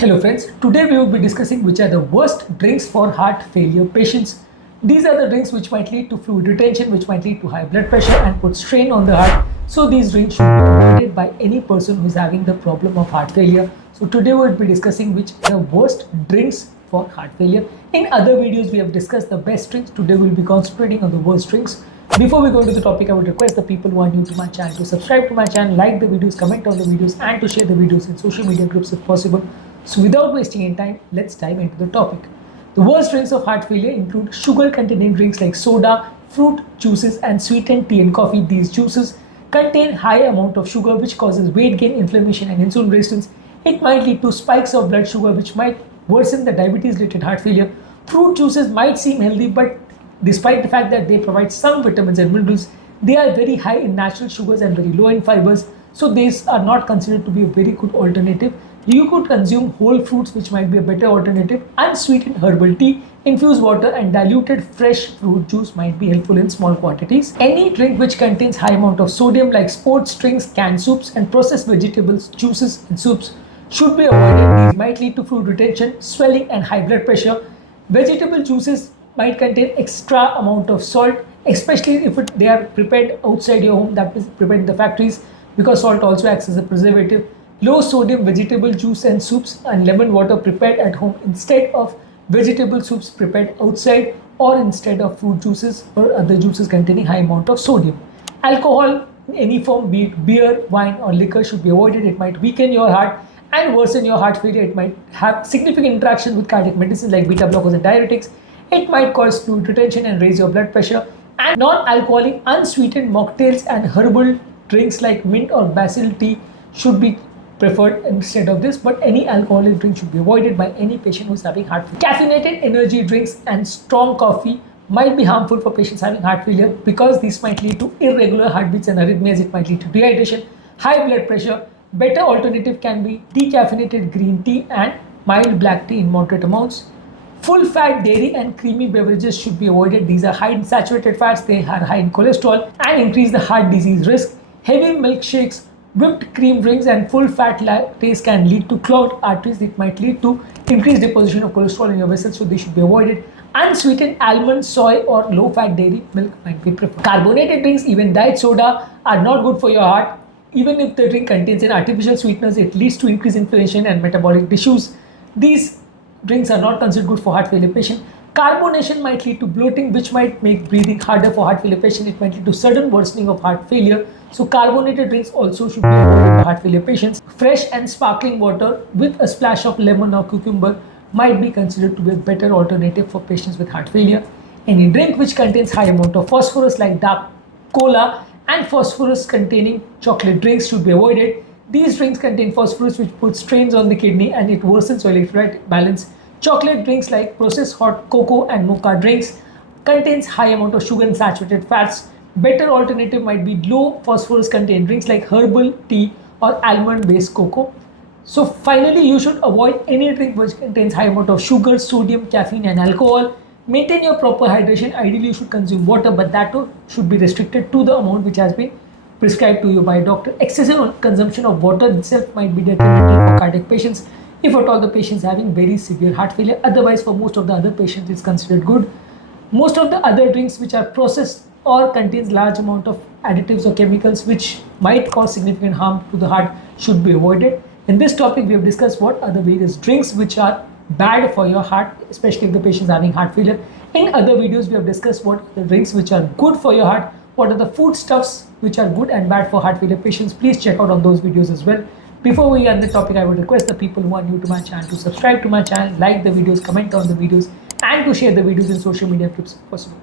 Hello friends, today we will be discussing which are the worst drinks for heart failure patients. These are the drinks which might lead to fluid retention, which might lead to high blood pressure and put strain on the heart. So these drinks should be avoided by any person who is having the problem of heart failure. So today we will be discussing which are the worst drinks for heart failure. In other videos we have discussed the best drinks. Today we will be concentrating on the worst drinks. Before we go into the topic, I would request the people who are new to my channel to subscribe to my channel, like the videos, comment on the videos and to share the videos in social media groups if possible. So without wasting any time, let's dive into the topic. The worst drinks of heart failure include sugar-containing drinks like soda, fruit juices and sweetened tea and coffee. These juices contain high amount of sugar which causes weight gain, inflammation and insulin resistance. It might lead to spikes of blood sugar which might worsen the diabetes-related heart failure. Fruit juices might seem healthy, but despite the fact that they provide some vitamins and minerals, they are very high in natural sugars and very low in fibers. So these are not considered to be a very good alternative. You could consume whole fruits, which might be a better alternative. Unsweetened herbal tea, infused water and diluted fresh fruit juice might be helpful in small quantities. Any drink which contains high amount of sodium like sports drinks, canned soups and processed vegetables, juices and soups should be avoided. These might lead to fluid retention, swelling and high blood pressure. Vegetable juices might contain extra amount of salt, especially if they are prepared outside your home, that is prepared in the factories, because salt also acts as a preservative. Low sodium vegetable juice and soups and lemon water prepared at home instead of vegetable soups prepared outside, or instead of fruit juices or other juices containing high amount of sodium. Alcohol in any form, be it beer, wine or liquor, should be avoided. It might weaken your heart and worsen your heart failure. It might have significant interaction with cardiac medicines like beta blockers and diuretics. It might cause fluid retention and raise your blood pressure. And non-alcoholic unsweetened mocktails and herbal drinks like mint or basil tea should be preferred instead of this, but any alcoholic drink should be avoided by any patient who is having heart failure. Caffeinated energy drinks and strong coffee might be harmful for patients having heart failure because these might lead to irregular heartbeats and arrhythmias. It might lead to dehydration, high blood pressure. Better alternative can be decaffeinated green tea and mild black tea in moderate amounts. Full fat dairy and creamy beverages should be avoided. These are high in saturated fats, they are high in cholesterol and increase the heart disease risk. Heavy milkshakes, whipped cream drinks and full fat lattes can lead to clogged arteries. It might lead to increased deposition of cholesterol in your vessels, so they should be avoided. Unsweetened almond, soy or low fat dairy milk might be preferred. Carbonated drinks, even diet soda, are not good for your heart. Even if the drink contains an artificial sweeteners, it leads to increased inflammation and metabolic issues. These drinks are not considered good for heart failure patient. Carbonation might lead to bloating, which might make breathing harder for heart failure patient. It might lead to sudden worsening of heart failure. So carbonated drinks also should be avoided for heart failure patients. Fresh and sparkling water with a splash of lemon or cucumber might be considered to be a better alternative for patients with heart failure. Any drink which contains high amount of phosphorus like dark cola and phosphorus containing chocolate drinks should be avoided. These drinks contain phosphorus which puts strains on the kidney and it worsens your electrolyte balance. Chocolate drinks like processed hot cocoa and mocha drinks contains high amount of sugar and saturated fats. Better alternative might be low phosphorus contained drinks like herbal tea or almond based cocoa. So finally, you should avoid any drink which contains high amount of sugar, sodium, caffeine and alcohol. Maintain your proper hydration. Ideally, you should consume water, but that too should be restricted to the amount which has been prescribed to you by a doctor. Excessive consumption of water itself might be detrimental for cardiac patients, if at all the patient is having very severe heart failure. Otherwise, for most of the other patients, it's considered good. Most of the other drinks which are processed or contains large amount of additives or chemicals which might cause significant harm to the heart should be avoided. In this topic, we have discussed what are the various drinks which are bad for your heart, especially if the patient is having heart failure. In other videos, we have discussed what are the drinks which are good for your heart, what are the foodstuffs which are good and bad for heart failure patients. Please check out on those videos as well. Before we end the topic, I would request the people who are new to my channel to subscribe to my channel, like the videos, comment on the videos and to share the videos in social media groups if possible.